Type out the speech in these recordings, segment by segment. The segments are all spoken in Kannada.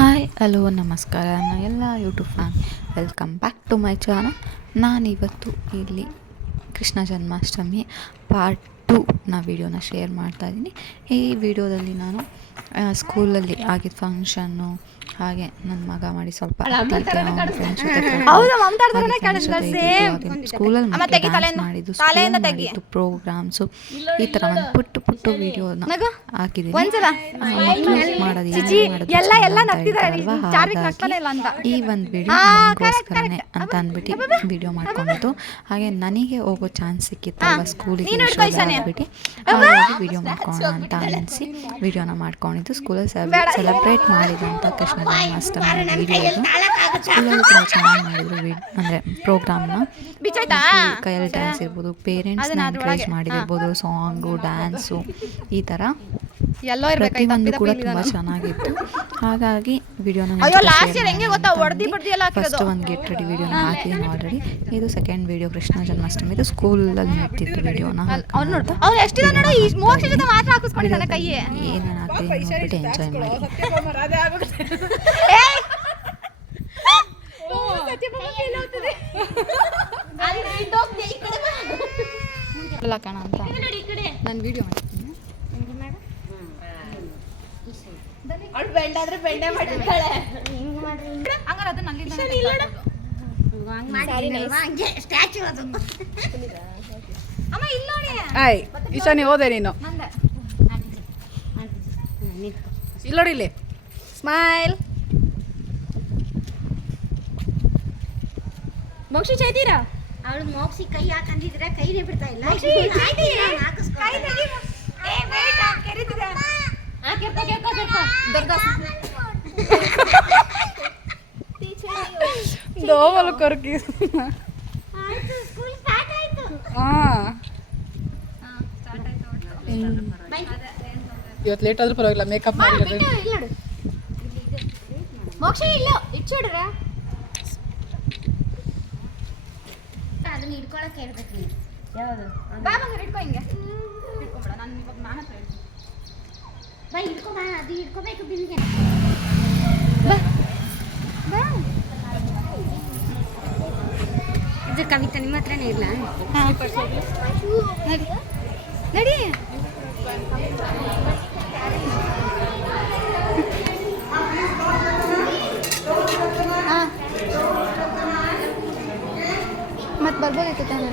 ಹಾಯ್ ಹಲೋ ನಮಸ್ಕಾರ ನನ್ನ ಎಲ್ಲ YouTube fan welcome back to my channel. ನಾನಿವತ್ತು ಇಲ್ಲಿ ಕೃಷ್ಣ ಜನ್ಮಾಷ್ಟಮಿ ಪಾರ್ಟ್ 2ನ ವಿಡಿಯೋನ ಶೇರ್ ಮಾಡ್ತಾಯಿದ್ದೀನಿ. ಈ ವಿಡಿಯೋದಲ್ಲಿ ನಾನು ಸ್ಕೂಲಲ್ಲಿ ಆಗಿದ್ದ ಫಂಕ್ಷನ್ನು, ಹಾಗೆ ನನ್ನ ಮಗ ಮಾಡಿ ಸ್ವಲ್ಪ ಸ್ಕೂಲಲ್ಲಿ ಡ್ಯಾನ್ಸ್ ಮಾಡಿದ್ದು, ಸ್ಕೂಲಲ್ಲಿ ಮಾಡಿದ್ದು ಪ್ರೋಗ್ರಾಮ್ಸು, ಈ ಥರ ಒಂದು ಪುಟ್ಟು ವಿಡಿಯೋನ ಹಾಕಿದ್ದೀನಿ. ಮಾಡೋದು ಈ ಒಂದು ವಿಡಿಯೋ ನನಗೋಸ್ಕರನೇ ಅಂತ ಅಂದ್ಬಿಟ್ಟು ವಿಡಿಯೋ ಮಾಡ್ಕೊಂಡಿದ್ದು. ಹಾಗೆ ನನಗೆ ಹೋಗೋ ಚಾನ್ಸ್ ಸಿಕ್ಕಿತ್ತಲ್ವ ಸ್ಕೂಲಿಗೆ ಅಂದ್ಬಿಟ್ಟು ಹಾಗಾಗಿ ವಿಡಿಯೋ ಮಾಡ್ಕೋಣ ಅಂತ ಅನಿಸಿ ವಿಡಿಯೋನ ಮಾಡ್ಕೊಂಡಿದ್ದು. ಸ್ಕೂಲಲ್ಲಿ ಸೆಲೆಬ್ರೇಟ್ ಮಾಡಿದಂಥ ಕೃಷ್ಣ ಜನ್ಮಾಷ್ಟಮಿ ವಿಡಿಯೋ ಇದು. ಸ್ಕೂಲಲ್ಲಿ ತುಂಬ ಚೆನ್ನಾಗಿ ಮಾಡಿದ್ರು ಅಂದರೆ ಪ್ರೋಗ್ರಾಮ್ನ. ಕೈಯಲ್ಲಿ ಡ್ಯಾನ್ಸ್ ಇರ್ಬೋದು, ಪೇರೆಂಟ್ಸ್ನ ಎನ್ಕರೇಜ್ ಮಾಡಿದಿರ್ಬೋದು, ಸಾಂಗು, ಡ್ಯಾನ್ಸು, ಈ ಥರ ಪ್ರತಿಯೊಂದು ಕೂಡ ತುಂಬ ಚೆನ್ನಾಗಿತ್ತು. ಹಾಗಾಗಿ ವಿಡಿಯೋನ ಫಸ್ಟ್ ಒಂದು ಗೆಟ್ ರೆಡಿ ವಿಡಿಯೋನ ಹಾಕಿದ್ದೀನಿ ಆಲ್ರೆಡಿ. ಇದು ಸೆಕೆಂಡ್ ವಿಡಿಯೋ ಕೃಷ್ಣ ಜನ್ಮಾಷ್ಟಮಿ, ಇದು ಸ್ಕೂಲಲ್ಲಿ ನಡೀತಿತ್ತು ವಿಡಿಯೋನ. ಏನೇನು ಆಗ್ತಿದೆ ನೋಡ್ಬಿಟ್ಟು ಎಂಜಾಯ್ ಮಾಡಿ. ಎಲ್ಲ ಕಾಣ ಅಂತ ನಾನು ವಿಡಿಯೋ ಮಾಡ್ತೀನಿ. ಈಶಾನಿ ಹೋದೆ ನೀನು ಇಲ್ಲೋಡಿ ಇಲ್ಲಿ ಸ್ಮೈಲ್. ಮೋಕ್ಷಿ ಚೈತೀರಾ? ಅವಳು ಮೋಕ್ಷಿ ಕೈ ಹಾಕಂದಿದ್ರೆ ಕೈನೇ ಬಿಡ್ತಾ ಇಲ್ಲ. ದೋಮಲು ಕೊರಕಿ ಇವತ್ತು ಲೇಟ್ ಆದ್ರೂ ಪರವಾಗಿಲ್ಲ, ಮೇಕಪ್ ಮಾಡಿ. ಮೋಕ್ಷಿ ಇಲ್ಲ ಇಚ್ಚೋಡ್ರ ಅದನ್ನ ಹಿಡ್ಕೊಳಕ್ ಹೇಳ್ಬೇಕು ನೀನು. ಯಾವುದು ಬಾ ಮಗ ಹಿಡ್ಕೊ, ಹಿಂಗೆ ಹಿಡ್ಕೊಂಬೇಡ. ನಾನು ಇವಾಗ ನಾನು ಹತ್ರ ಬಾ ಹಿಡ್ಕೊ, ಬಾ ಅದು ಹಿಡ್ಕೋಬೇಕು ಬಿಲ್ಗೆ. ಬಾ ಬಾ ಇದು ಕವಿತಾ ನಿಮ್ಮ ಹತ್ರನೇ ಇಲ್ಲ. ನಡಿ ನಡಿ. ಮತ್ತೆ ಬರ್ಬೋದಾಯ್ತು ತಾನೆ.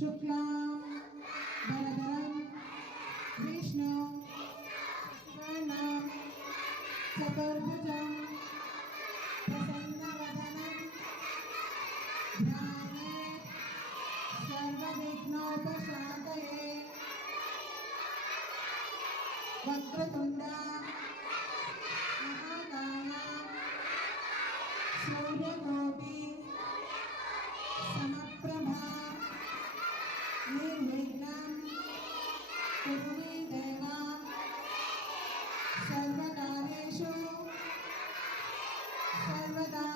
शुक्लां वरदरं विष्णु शशिवर्णं चतुर्भुजं प्रसन्नवदनं ध्यायेत् सर्वविघ्नोपशान्तये वक्रतुण्ड महाकाय सूर्यकोटि समप्रभा निर्विघ्नं कुरु मे देव सर्वकार्येषु सर्वदा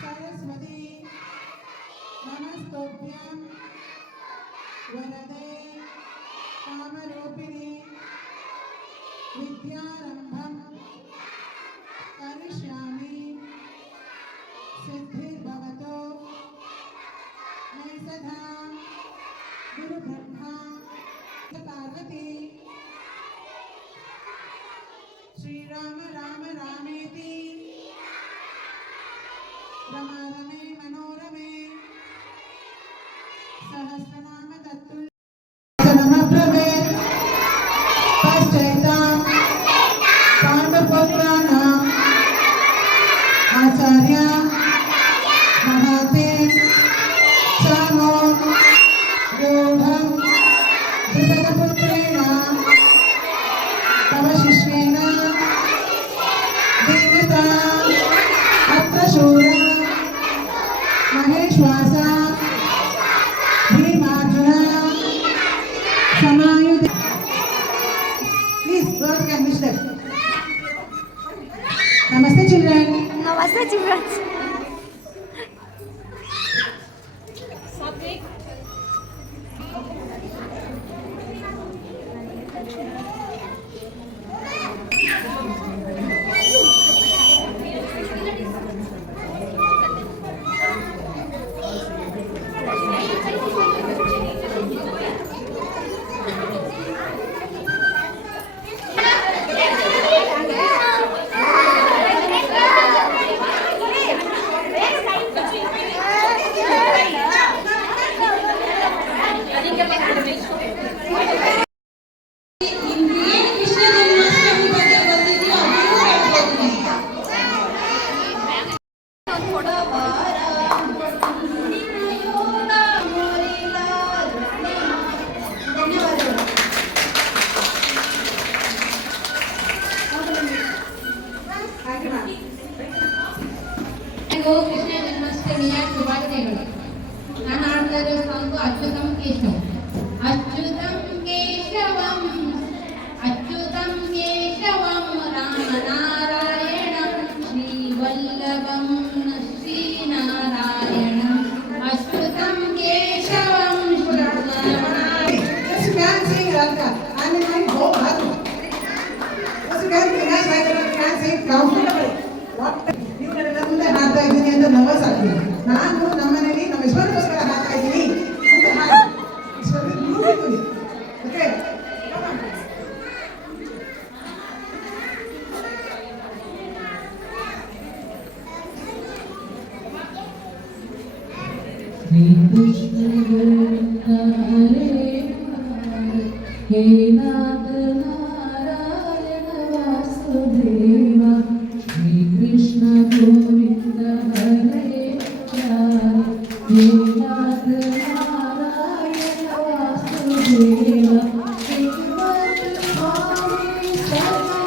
सरस्वती नमस्तुभ्यं वरदे कामरूपिणी विद्यारम्भं करिष्यामि सिद्धिर्भवतु मे सदा गुरुब्रह्मा पार्वती श्रीराम राम रामेति रमा रमे मनोरमे सहस्रनाम तत्तुल्यं नमः प्रभे पश्चैतां पाण्डवपुत्राणाम् आचार्य महाते चामो गूढं द्रुपदपुत्रेण तव शिष्येण दीर्घता अत्र शूर महेश्वास भीमार्जुन समायुध प्लीज वर्क कैन मिस्टर नमस्ते चिल्ड्रन नमस्ते चिल्ड्रन ಕೃಷ್ಣ ಜನ್ಮಾಷ್ಟಮಿಯ ಶುಭಾಶಯಗಳು. ನಾನು ಹಾಡ್ತಾ ಇರೋ ಸಾಂಗು ಅಚ್ಯುತಂ ಕೇಶವಂ. ಅಚ್ಯುತಂ ಕೇಶವಂ ಅಚ್ಯುತಂ ಕೇಶವಂ ರಾಮನಾರಾಯಣಂ ಶ್ರೀವಲ್ಲಭಂ ಶ್ರೀನಾರಾಯಣಂ ಅಚ್ಯುತಂ ಕೇಶವಂ Just can sing Radha and I go back. Just can finish like that can sing comfortable. What ನೀವು ನನ್ನ ಮುಂದೆ ಹಾಡ್ತಾ ಇದ್ದೀನಿ ಅಂತ ನರ್ವಸ್ ಆಗ್ತೀನಿ. ನಾನು ನಮ್ಮನೇಲಿ ನಮ್ಮ ಯಜಮಾನಗೋಸ್ಕರ ಹಾಡ್ತಾ ಇದ್ದೀನಿ ಅಂತ ಹಾಡಿ. It's very beautiful. Okay. Come on. Hare Krishna Govinda Hare Hare He Nada Narayana Vasudeva Shri Krishna Govinda Hare Hare He Nada Narayana Vasudeva Ekmatra Swami Sarva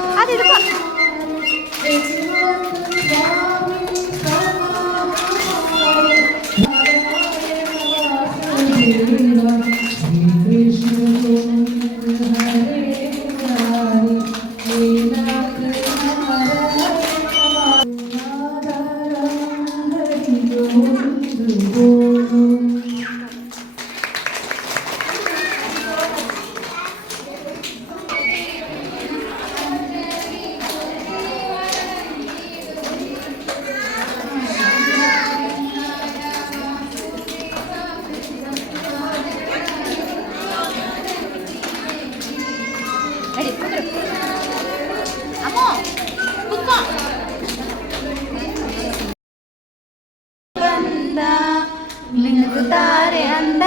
Ekmatra Swami Sarva Shri Krishna Govinda Hare Hare He Nada Narayana Hari Guru ಅಮ್ಮೋ ಕುತ್ಕೋ ಬಂದ ಮಿನುಗುತ್ತಾರೆ ಅಂದ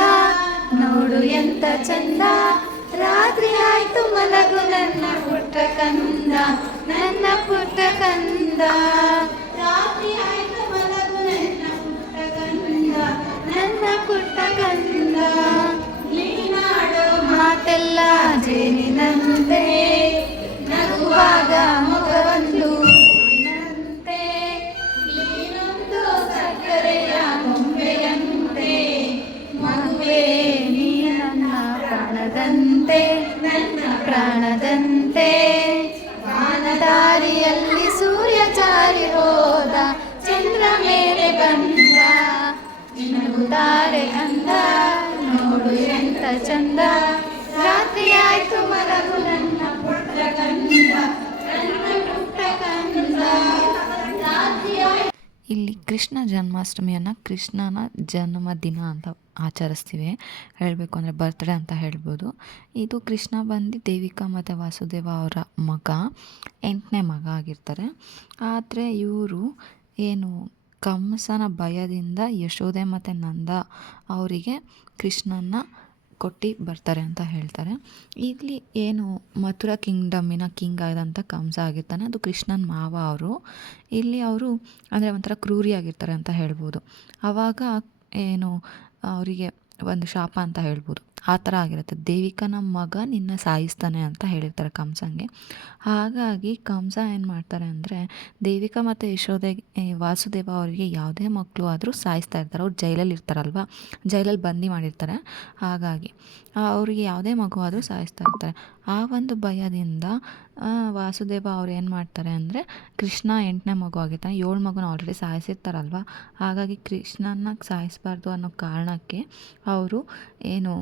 ಎಂತ ಚಂದ, ರಾತ್ರಿ ಆಯ್ತು ಮಲಗು ನನ್ನ ಪುಟ್ಟ ಕಂದ, ನನ್ನ ಪುಟ್ಟ ಕಂದ. ರಾತ್ರಿ ಆಯ್ತು ಮಲಗು ನನ್ನ ಪುಟ್ಟ ಕಂದ, ನನ್ನ ಪುಟ್ಟ ಕಂದ. ನೀನಾಡೋ ಮಾತೆಲ್ಲ ಜೇನಿನಂತೆ, ನಗುವಾಗ ಮೊಗವೊಂದು ಹೂವಿನಂತೆ, ನೀನೊಂದು ಸಕ್ಕರೆಯ ಗೊಂಬೆಯಂತೆ, ಮಗುವೇ ನೀ ನನ್ನ ಪ್ರಾಣದಂತೆ, ನನ್ನ ಪ್ರಾಣದಂತೆ. ವಾನದಾರಿಯಲ್ಲಿ ಸೂರ್ಯ ಜಾರಿ ಹೋದ, ಚಂದ್ರ ಮೇಲೆ ಬಂದ, ನಗುತ್ತಾರೆ ಅಂದ, ನೋಡು ಎಂತ ಚಂದ, ರಾತ್ರಿ ಆಯ್ತು ಮಲಗು ನನ್ನ ಪುಟ್ಟ ಕಂದ, ನನ್ನ ಪುಟ್ಟ ಕಂದ. ರಾತ್ರಿ ಆಯ್ತು. ಇಲ್ಲಿ ಕೃಷ್ಣ ಜನ್ಮಾಷ್ಟಮಿಯನ್ನು ಕೃಷ್ಣನ ಜನ್ಮದಿನ ಅಂತ ಆಚರಿಸ್ತೀವಿ. ಹೇಳಬೇಕು ಅಂದರೆ ಬರ್ತ್ಡೇ ಅಂತ ಹೇಳ್ಬೋದು. ಇದು ಕೃಷ್ಣ ಬಂದು ದೇವಿಕಾ ಮತ್ತು ವಾಸುದೇವ ಅವರ ಮಗ, 8ನೇ ಮಗ ಆಗಿರ್ತಾರೆ. ಆದರೆ ಇವರು ಏನು ಕಂಸನ ಭಯದಿಂದ ಯಶೋದೆ ಮತ್ತು ನಂದ ಅವರಿಗೆ ಕೃಷ್ಣನ ಕೊಟ್ಟು ಬರ್ತಾರೆ ಅಂತ ಹೇಳ್ತಾರೆ. ಇಲ್ಲಿ ಏನು ಮಥುರಾ ಕಿಂಗ್ಡಮ್ಮಿನ ಕಿಂಗ್ ಆದಂಥ ಕಂಸ ಆಗಿರ್ತಾನೆ, ಅದು ಕೃಷ್ಣನ ಮಾವ ಅವರು. ಇಲ್ಲಿ ಅವರು ಅಂದರೆ ಒಂಥರ ಕ್ರೂರಿಯಾಗಿರ್ತಾರೆ ಅಂತ ಹೇಳ್ಬೋದು. ಆವಾಗ ಏನು ಅವರಿಗೆ ಒಂದು ಶಾಪ ಅಂತ ಹೇಳ್ಬೋದು, ಆ ಥರ ಆಗಿರುತ್ತೆ. ದೇವಿಕನ ಮಗ ನಿನ್ನ ಸಾಯಿಸ್ತಾನೆ ಅಂತ ಹೇಳಿರ್ತಾರೆ ಕಂಸಂಗೆ. ಹಾಗಾಗಿ ಕಂಸ ಏನು ಮಾಡ್ತಾರೆ ಅಂದರೆ ದೇವಿಕಾ ಮತ್ತು ಯಶೋದೆ ವಾಸುದೇವ ಅವರಿಗೆ ಯಾವುದೇ ಮಕ್ಕಳು ಆದರೂ ಸಾಯಿಸ್ತಾ ಇರ್ತಾರೆ. ಅವ್ರು ಜೈಲಲ್ಲಿ ಇರ್ತಾರಲ್ವ, ಜೈಲಲ್ಲಿ ಬಂದಿ ಮಾಡಿರ್ತಾರೆ. ಹಾಗಾಗಿ ಅವರಿಗೆ ಯಾವುದೇ ಮಗು ಆದರೂ ಸಾಯಿಸ್ತಾ ಇರ್ತಾರೆ. ಆ ಒಂದು ಭಯದಿಂದ ವಾಸುದೇವ ಅವ್ರು ಏನು ಮಾಡ್ತಾರೆ ಅಂದರೆ ಕೃಷ್ಣ 8ನೇ ಮಗು ಆಗಿರ್ತಾನೆ, 7 ಮಗುನ ಆಲ್ರೆಡಿ ಸಾಯಿಸಿರ್ತಾರಲ್ವ. ಹಾಗಾಗಿ ಕೃಷ್ಣನ ಸಾಯಿಸಬಾರ್ದು ಅನ್ನೋ ಕಾರಣಕ್ಕೆ ಅವರು ಏನು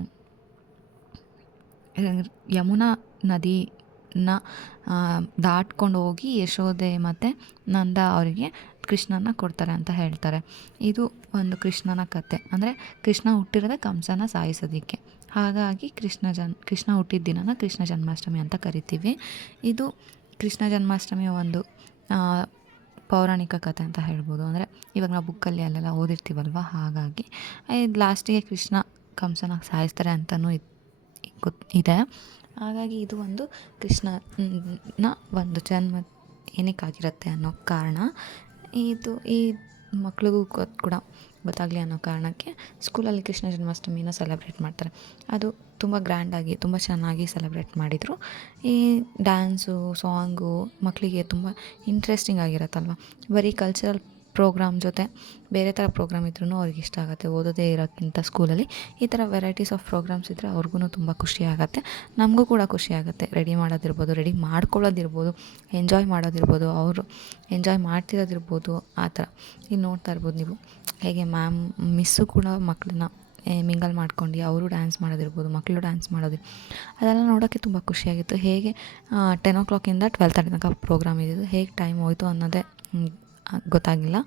ಯಮುನಾ ನದಿನ ದಾಟ್ಕೊಂಡು ಹೋಗಿ ಯಶೋದೆ ಮತ್ತು ನಂದ ಅವರಿಗೆ ಕೃಷ್ಣನ ಕೊಡ್ತಾರೆ ಅಂತ ಹೇಳ್ತಾರೆ. ಇದು ಒಂದು ಕೃಷ್ಣನ ಕತೆ. ಅಂದರೆ ಕೃಷ್ಣ ಹುಟ್ಟಿರೋದೇ ಕಂಸನ ಸಾಯಿಸೋದಕ್ಕೆ. ಹಾಗಾಗಿ ಕೃಷ್ಣ ಹುಟ್ಟಿದ ದಿನನ ಕೃಷ್ಣ ಜನ್ಮಾಷ್ಟಮಿ ಅಂತ ಕರಿತೀವಿ. ಇದು ಕೃಷ್ಣ ಜನ್ಮಾಷ್ಟಮಿಯ ಒಂದು ಪೌರಾಣಿಕ ಕಥೆ ಅಂತ ಹೇಳ್ಬೋದು. ಅಂದರೆ ಇವಾಗ ನಾವು ಬುಕ್ಕಲ್ಲಿ ಅಲ್ಲೆಲ್ಲ ಓದಿರ್ತೀವಲ್ವ, ಹಾಗಾಗಿ ಲಾಸ್ಟಿಗೆ ಕೃಷ್ಣ ಕಂಸನ ಸಾಯಿಸ್ತಾರೆ ಅಂತಲೂ ಇದೆ. ಹಾಗಾಗಿ ಇದು ಒಂದು ಕೃಷ್ಣನ ಒಂದು ಜನ್ಮ ಏನಕ್ಕಾಗಿರುತ್ತೆ ಅನ್ನೋ ಕಾರಣ. ಇದು ಈ ಮಕ್ಳಿಗೂ ಕೂಡ ಗೊತ್ತಾಗಲಿ ಅನ್ನೋ ಕಾರಣಕ್ಕೆ ಸ್ಕೂಲಲ್ಲಿ ಕೃಷ್ಣ ಜನ್ಮಾಷ್ಟಮಿನ ಸೆಲೆಬ್ರೇಟ್ ಮಾಡ್ತಾರೆ. ಅದು ತುಂಬ ಗ್ರ್ಯಾಂಡಾಗಿ ತುಂಬ ಚೆನ್ನಾಗಿ ಸೆಲೆಬ್ರೇಟ್ ಮಾಡಿದರು. ಈ ಡ್ಯಾನ್ಸು ಸಾಂಗು ಮಕ್ಕಳಿಗೆ ತುಂಬ ಇಂಟ್ರೆಸ್ಟಿಂಗ್ ಆಗಿರುತ್ತಲ್ವ. ಬರೀ ಕಲ್ಚರಲ್ ಪ್ರೋಗ್ರಾಮ್ ಜೊತೆ ಬೇರೆ ಥರ ಪ್ರೋಗ್ರಾಮ್ ಇದ್ರೂ ಅವ್ರಿಗೆ ಇಷ್ಟ ಆಗುತ್ತೆ. ಓದೋದೇ ಇರೋಕ್ಕಿಂತ ಸ್ಕೂಲಲ್ಲಿ ಈ ಥರ ವೆರೈಟೀಸ್ ಆಫ್ ಪ್ರೋಗ್ರಾಮ್ಸ್ ಇದ್ದರೆ ಅವ್ರಿಗೂ ತುಂಬ ಖುಷಿ ಆಗುತ್ತೆ, ನಮಗೂ ಕೂಡ ಖುಷಿ ಆಗುತ್ತೆ. ರೆಡಿ ಮಾಡೋದಿರ್ಬೋದು, ರೆಡಿ ಮಾಡ್ಕೊಳ್ಳೋದಿರ್ಬೋದು, ಎಂಜಾಯ್ ಮಾಡೋದಿರ್ಬೋದು, ಅವರು ಎಂಜಾಯ್ ಮಾಡ್ತಿರೋದಿರ್ಬೋದು. ಆ ಥರ ಇಲ್ಲಿ ನೋಡ್ತಾ ಇರ್ಬೋದು ನೀವು ಹೇಗೆ ಮಿಸ್ಸು ಕೂಡ ಮಕ್ಕಳನ್ನ ಮಿಂಗಲ್ ಮಾಡ್ಕೊಂಡು ಅವರು ಡ್ಯಾನ್ಸ್ ಮಾಡೋದಿರ್ಬೋದು, ಮಕ್ಕಳು ಡ್ಯಾನ್ಸ್ ಮಾಡೋದು, ಅದೆಲ್ಲ ನೋಡೋಕ್ಕೆ ತುಂಬ ಖುಷಿಯಾಗಿತ್ತು. ಹೇಗೆ 10 o'clock-ಇಂದ 12:30 ತನಕ ಪ್ರೋಗ್ರಾಮ್ ಇದ್ದಿದ್ದು, ಹೇಗೆ ಟೈಮ್ ಹೋಯಿತು ಅನ್ನೋದೇ ಗೊತ್ತಾಗಿಲ್ಲ,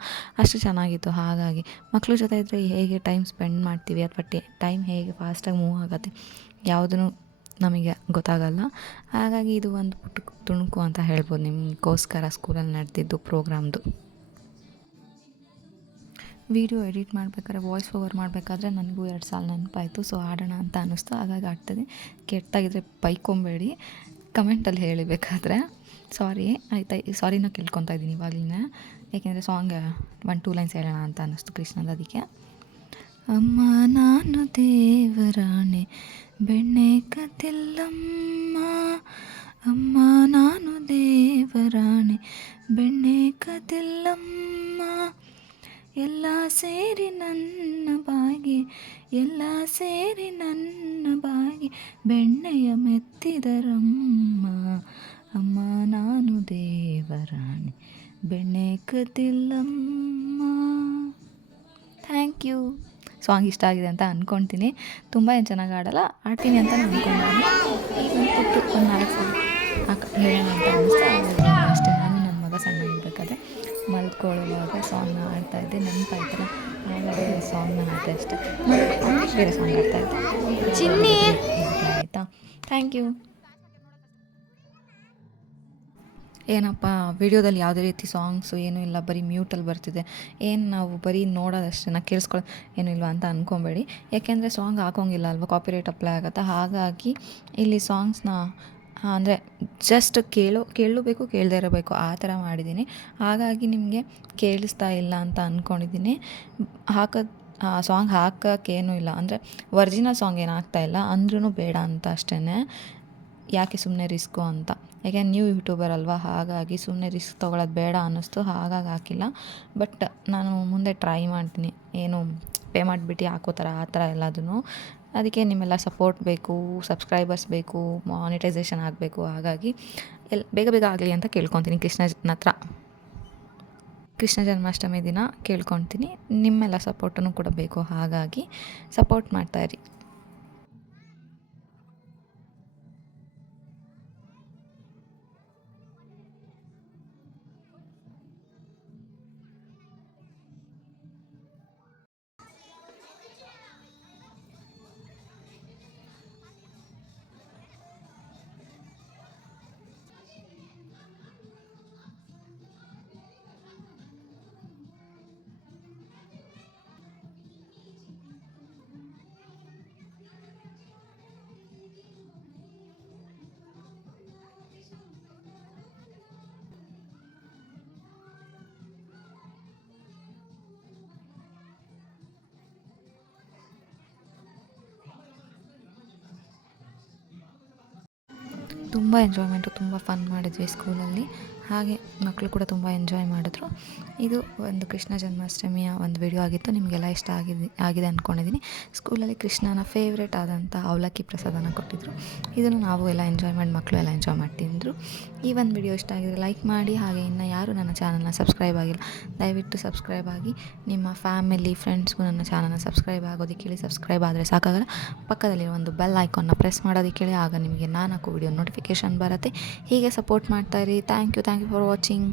ಅಷ್ಟು ಚೆನ್ನಾಗಿತ್ತು. ಹಾಗಾಗಿ ಮಕ್ಕಳ ಜೊತೆ ಇದ್ದರೆ ಹೇಗೆ ಟೈಮ್ ಸ್ಪೆಂಡ್ ಮಾಡ್ತೀವಿ ಅಥವಾ ಟೈಮ್ ಹೇಗೆ ಫಾಸ್ಟಾಗಿ ಮೂವ್ ಆಗುತ್ತೆ ಯಾವುದೂ ನಮಗೆ ಗೊತ್ತಾಗಲ್ಲ. ಹಾಗಾಗಿ ಇದು ಒಂದು ಪುಟ್ಟ ತುಣುಕು ಅಂತ ಹೇಳ್ಬೋದು ನಿಮಗೋಸ್ಕರ ಸ್ಕೂಲಲ್ಲಿ ನಡೆದಿದ್ದು ಪ್ರೋಗ್ರಾಮ್ದು. ವೀಡಿಯೋ ಎಡಿಟ್ ಮಾಡಬೇಕಾದ್ರೆ ವಾಯ್ಸ್ ಓವರ್ ಮಾಡಬೇಕಾದ್ರೆ ನನಗೂ 2 ಸಾಲ ನೆನಪಾಯಿತು. ಸೊ ಆಡೋಣ ಅಂತ ಅನ್ನಿಸ್ತು, ಹಾಗಾಗಿ ಆಡ್ತದೆ. ಕೆಟ್ಟಾಗಿದ್ದರೆ ಬೈಕೊಂಬೇಡಿ, ಕಮೆಂಟಲ್ಲಿ ಹೇಳಿಬೇಕಾದ್ರೆ. ಸಾರಿ ಆಯಿತಾ, ಸಾರಿನ ಕೇಳ್ಕೊತಾ ಇದ್ದೀನಿ ಇವಾಗಲಿನ, ಏಕೆಂದರೆ ಸಾಂಗ್ 1-2 ಲೈನ್ಸ್ ಹೇಳೋಣ ಅಂತ ಅನ್ನಿಸ್ತು ಕೃಷ್ಣಂದು. ಅದಕ್ಕೆ ಅಮ್ಮ ನಾನು ದೇವರಾಣೆ ಬೆಣ್ಣೆ ಕತಿಲ್ಲಮ್ಮ, ಅಮ್ಮ ನಾನು ದೇವರಾಣೆ ಬೆಣ್ಣೆ ಕತಿಲ್ಲಮ್ಮ, ಎಲ್ಲ ಸೇರಿ ನನ್ನ ಬಾಯಿಗೆ, ಎಲ್ಲ ಸೇರಿ ನನ್ನ ಬಾಯಿಗೆ ಬೆಣ್ಣೆಯ ಮೆತ್ತಿದರಮ್ಮ, ಅಮ್ಮ ನಾನು ದೇವರಾಣೆ ಬೆಣ್ಣೆ ಕದಿಲ್ಲಮ್ಮ. Thank you. ಸಾಂಗ್ ಇಷ್ಟ ಆಗಿದೆ ಅಂತ ಅಂದ್ಕೊಳ್ತೀನಿ. ತುಂಬ ಏನು ಚೆನ್ನಾಗಿ ಆಡ್ತೀನಿ ಅಂತ ಅಂದ್ಕೊಂಡಿದ್ದೀನಿ. ಈಗ ಒಂದು 4 ಸಾಂಗ್ ಹೇಳೋಣ ಅಂತ ಅನ್ನಿಸ್ತಾ ಅಷ್ಟೇ. ನಾನು ನನ್ನ ಮಗ ಸಣ್ಣ ಇರಬೇಕಾದ್ರೆ ಮಲ್ಕೊಳ್ಳುವಾಗ ಸಾಂಗ್ನ ಆಡ್ತಾಯಿದ್ದೆ, ನೆನಪಾಯ್ತಲ್ಲ, ಹಾಗಾಗಿ ಸಾಂಗ್ನ ಆಡ್ತಾ ಅಷ್ಟೇ. ಬೇರೆ ಸಾಂಗ್ ಆಡ್ತಾಯಿದ್ದೆ. ಚಿನ್ನಿ ಆಯಿತಾ. Thank you. ಏನಪ್ಪ ವಿಡಿಯೋದಲ್ಲಿ ಯಾವುದೇ ರೀತಿ ಸಾಂಗ್ಸು ಏನೂ ಇಲ್ಲ, ಬರೀ ಮ್ಯೂಟಲ್ಲಿ ಬರ್ತಿದೆ, ಏನು ನಾವು ಬರೀ ನೋಡೋದಷ್ಟೇ, ಕೇಳಿಸ್ಕೊಳ್ಳೋದು ಏನೂ ಇಲ್ವಾ ಅಂತ ಅಂದ್ಕೊಬೇಡಿ. ಯಾಕೆಂದರೆ ಸಾಂಗ್ ಹಾಕೋಂಗಿಲ್ಲ ಅಲ್ವಾ, ಕಾಪಿರೈಟ್ ಅಪ್ಲೈ ಆಗುತ್ತೆ. ಹಾಗಾಗಿ ಇಲ್ಲಿ ಸಾಂಗ್ಸ್ನ ಅಂದರೆ ಜಸ್ಟ್ ಕೇಳಬೇಕು, ಕೇಳದೇ ಇರಬೇಕು ಆ ಥರ ಮಾಡಿದ್ದೀನಿ. ಹಾಗಾಗಿ ನಿಮಗೆ ಕೇಳಿಸ್ತಾ ಇಲ್ಲ ಅಂತ ಅಂದ್ಕೊಂಡಿದ್ದೀನಿ. ಸಾಂಗ್ ಹಾಕೋಕ್ಕೇನೂ ಇಲ್ಲ, ಅಂದರೆ ಒರಿಜಿನಲ್ ಸಾಂಗ್ ಏನು ಆಗ್ತಾಯಿಲ್ಲ ಅಂದ್ರೂ ಬೇಡ ಅಂತ ಅಷ್ಟೇ. ಯಾಕೆ ಸುಮ್ಮನೆ ರಿಸ್ಕು ಅಂತ, ಯಾಕೆ ನ್ಯೂ ಯೂಟ್ಯೂಬರ್ ಅಲ್ವಾ, ಹಾಗಾಗಿ ಸುಮ್ಮನೆ ರಿಸ್ಕ್ ತೊಗೊಳೋದು ಬೇಡ ಅನ್ನಿಸ್ತು, ಹಾಗಾಗಿ ಹಾಕಿಲ್ಲ. ಬಟ್ ನಾನು ಮುಂದೆ ಟ್ರೈ ಮಾಡ್ತೀನಿ, ಏನು ಪೇ ಮಾಡಿಬಿಟ್ಟು ಹಾಕೋ ಥರ ಆ ಥರ ಎಲ್ಲದೂ. ಅದಕ್ಕೆ ನಿಮ್ಮೆಲ್ಲ ಸಪೋರ್ಟ್ ಬೇಕು, ಸಬ್ಸ್ಕ್ರೈಬರ್ಸ್ ಬೇಕು, ಮಾನಿಟೈಸೇಷನ್ ಆಗಬೇಕು. ಹಾಗಾಗಿ ಬೇಗ ಬೇಗ ಆಗಲಿ ಅಂತ ಕೇಳ್ಕೊತೀನಿ ಕೃಷ್ಣ ಜನ್ಮಾಷ್ಟಮಿ ದಿನ ಕೇಳ್ಕೊತೀನಿ. ನಿಮ್ಮೆಲ್ಲ ಸಪೋರ್ಟನ್ನು ಕೂಡ ಬೇಕು, ಹಾಗಾಗಿ ಸಪೋರ್ಟ್ ಮಾಡ್ತಾಯಿರಿ. ತುಂಬ ಎಂಜಾಯ್ಮೆಂಟು, ತುಂಬ ಫನ್ ಮಾಡಿದ್ವಿ ಸ್ಕೂಲಲ್ಲಿ. ಹಾಗೆ ಮಕ್ಕಳು ಕೂಡ ತುಂಬ ಎಂಜಾಯ್ ಮಾಡಿದ್ರು. ಇದು ಒಂದು ಕೃಷ್ಣ ಜನ್ಮಾಷ್ಟಮಿಯ ಒಂದು ವಿಡಿಯೋ ಆಗಿತ್ತು. ನಿಮಗೆಲ್ಲ ಇಷ್ಟ ಆಗಿದೆ ಅಂದ್ಕೊಂಡಿದ್ದೀನಿ. ಸ್ಕೂಲಲ್ಲಿ ಕೃಷ್ಣನ ಫೇವ್ರೇಟ್ ಆದಂಥ ಅವಲಕ್ಕಿ ಪ್ರಸಾದನ ಕೊಟ್ಟಿದ್ದರು. ಇದನ್ನು ನಾವು ಎಲ್ಲ ಎಂಜಾಯ್ ಮಾಡಿ, ಮಕ್ಕಳು ಎಲ್ಲ ಎಂಜಾಯ್ ಮಾಡಿ ತಿಂದರು. ಈ ಒಂದು ವಿಡಿಯೋ ಇಷ್ಟ ಆಗಿದ್ರೆ ಲೈಕ್ ಮಾಡಿ. ಹಾಗೆ ಇನ್ನು ಯಾರು ನನ್ನ ಚಾನಲ್ನ ಸಬ್ಸ್ಕ್ರೈಬ್ ಆಗಿಲ್ಲ, ದಯವಿಟ್ಟು ಸಬ್ಸ್ಕ್ರೈಬ್ ಆಗಿ. ನಿಮ್ಮ ಫ್ಯಾಮಿಲಿ ಫ್ರೆಂಡ್ಸ್ಗೂ ನನ್ನ ಚಾನಲ್ನ ಸಬ್ಸ್ಕ್ರೈಬ್ ಆಗೋದಕ್ಕೆ ಹೇಳಿ. ಸಬ್ಸ್ಕ್ರೈಬ್ ಆದರೆ ಸಾಕಾಗಲ್ಲ, ಪಕ್ಕದಲ್ಲಿರೋ ಒಂದು ಬೆಲ್ ಐಕಾನ್ನ ಪ್ರೆಸ್ ಮಾಡೋದಕ್ಕೆ ಹೇಳಿ. ಆಗ ನಿಮಗೆ ನಾನು ಹಾಕೋ ವಿಡಿಯೋ ನೋಟಿಫಿಕೇಷನ್ ಬರುತ್ತೆ. ಹೀಗೆ ಸಪೋರ್ಟ್ ಮಾಡ್ತಾಯಿರಿ. Thank you for watching.